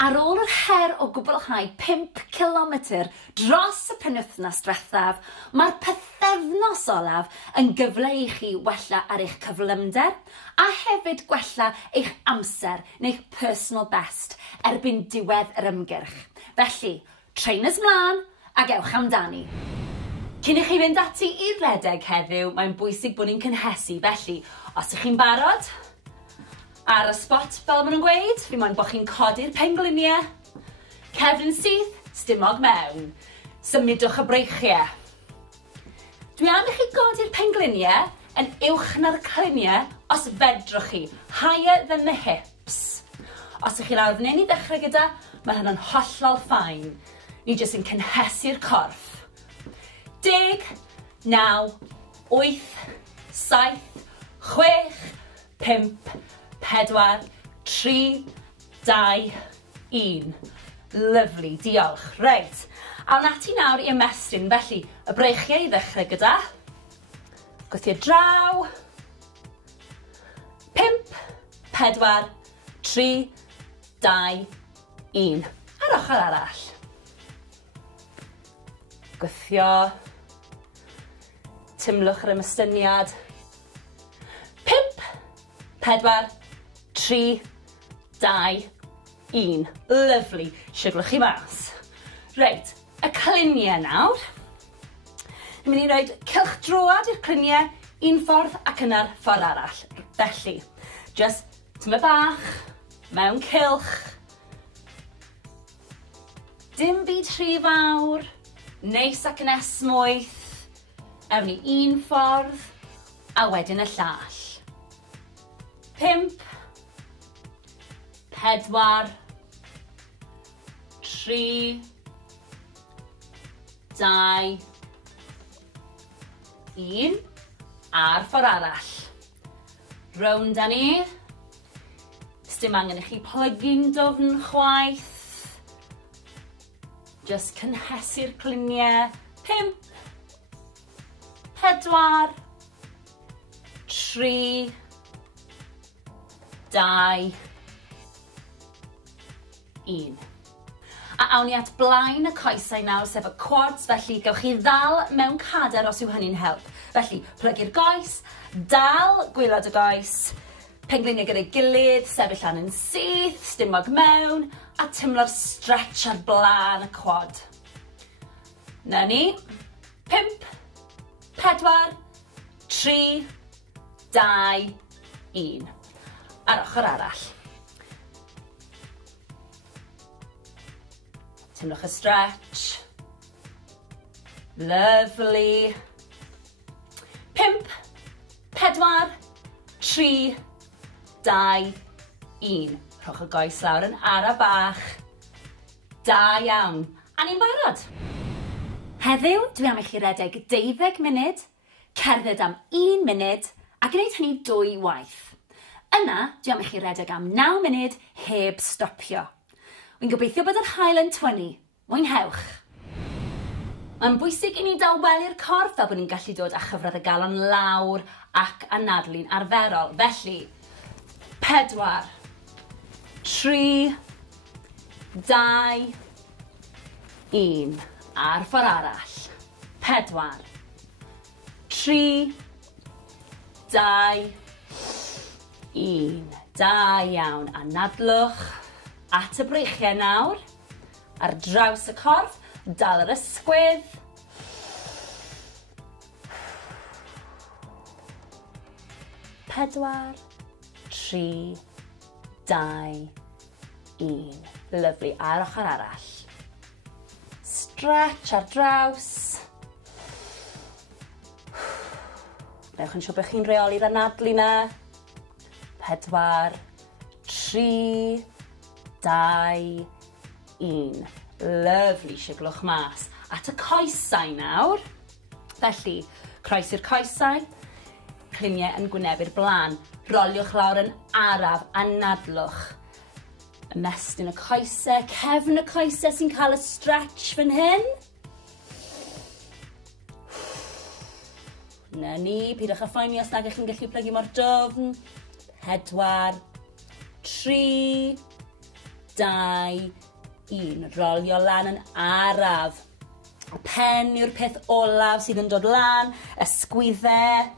Ar ôl yr her o gwblhau 5 kilometr dros y penwythnos diwethaf, mae'r pythefnos olaf yn gyfle i chi wella ar eich cyflymder a hefyd gwella eich amser neu'ch personal best erbyn diwedd yr ymgyrch. Felly, trainers mlaen a gewch amdani. Cyn i chi fynd ati i'r redeg heddiw, mae'n bwysig bod ni'n cynhesu. Felly, os ych chi'n barod, ar y spot fel maen nhw'n gweud, fi moyn bod chi'n codi'r pengliniau, cefn syth, stumog mewn, symudwch y breichiau. Dwi am i chi godi'r pengliniau yn uwch na'r cliniau os fedrwch chi, higher than the hips. Os ych chi lawr fan hyn i ddechrau gyda, mae hynny'n hollol ffain. Ni jyst yn cynhesu'r corff. 10, 9, 8, 7, 6, 5, 4, 3, 2, 1. Lyfli, diolch. Reit, awn ati nawr i ymestyn, felly y breichiau i ddechrau gyda. Gwythio draw. 5, 4, 3, 2, 1. Ar ochr arall. Gwythio. Tymlwch yr ymystyniad. 5, 4, 3, 2, 1. Lyfli. Siglwch chi mas. Reit, y cliniau nawr. Ni'n mynd i roed cylchdroad i'r cliniau un ffordd ac yna'r ffordd arall. Felly, just tyma bach, mewn cylch. Dim byd rhy fawr, neis ac yn esmwyth. Ewn ni un ffordd, a wedyn y llall. 5, 4, 3, 2, 1. A'r ffordd arall. Rownd â ni. Sdim angen i chi plygu'n dofn chwaith. Just cynhesu'r cliniau. 5, 4, 3, 2, 1. A awn ni at blaen y coesau nawr, sef y quads, felly gewch chi ddal mewn cader os yw hynny'n help. Felly, plygu'r goes, dal gwylod y goes, pengliniau gyda'i gilydd, sefyll lan yn syth, stumog mewn, a tymlo'r stretch ar blaen y quad. Na ni. 5, 4, 3, 2, 1. Ar ochr arall. Tymlwch y stretch. Lovely. 5, 4, 3, 2, 1. Rhowch y goes lawr yn ara bach. Da iawn. A ni'n barod. Heddiw, dwi am i chi redeg 12 munud, cerdded am 1 munud, a gwneud hynny 2 waith. Yna, dwi am i chi redeg am 9 munud heb stopio. Wy'n gobeithio bod yr haul yn tynnu. Mwynhewch. Mae'n bwysig i ni daweli'r corff fel bod ni'n gallu dod â chyfradd y galon lawr ac anadlu'n arferol. Felly, 4, 3, 2, 1. A'r ffordd arall. 4, 3, 2, 1. Da iawn. Anadlwch at y breichiau nawr. Ar draws y corff. Dal yr ysgwydd. 4, 3, 2, 1. Lyfli. A'r ochr arall. Stretch ar draws. Newch yn siŵr bod chi'n reoli'r anadlu na. 4, 3, 2, 1. Lyfli, siglwch mas. At y coesau nawr. Felly, croesi'r coesau. Cliniau yn gwynebu'r blaen. Roliwch lawr yn araf, anadlwch. Ymestyn y coesau, cefn y coesau sy'n cael y stretch fan hyn. Na ni, pidwch â phoeni os nag ych chi'n gallu plygu mor dofn. 4, 3, 2, 1. Rolio lan yn araf. Y pen yw'r peth olaf sydd yn dod lan, ysgwyddau,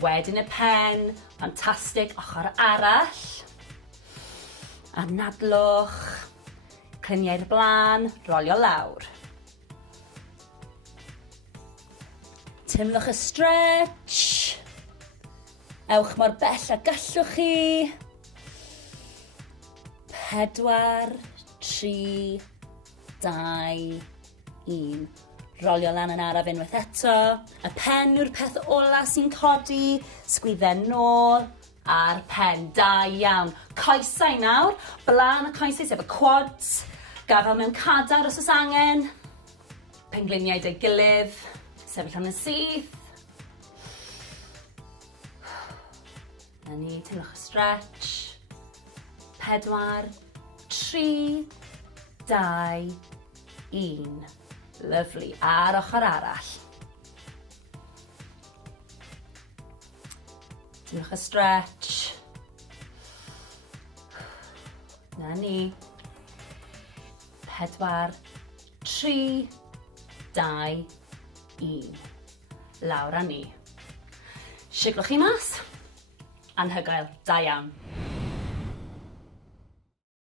wedyn y pen, ffantastig, ochr arall. Anadlwch, cliniau'r blaen, rolio lawr. Timlwch y stretch. Ewch mor bell a gallwch chi. 4, 3, 2, 1. Rolio lan yn araf unwaith eto. Y pen yw'r peth ola sy'n codi. Sgwyddau nôl a'r pen. Da iawn. Coesau nawr. Blaen y coesau sef y quads. Gafel mewn cadar os oes angen. Pengliniau dy gilydd. Sefyll am y syth. Na ni, timlwch y stretch. 4, 3, 2, 1. Lyfli. A'r ochr arall. Timlwch y stretch. Na ni. 4, 3, 2, 1. Lawr â ni. Siglwch chi mas. Anhygoel. Da iawn.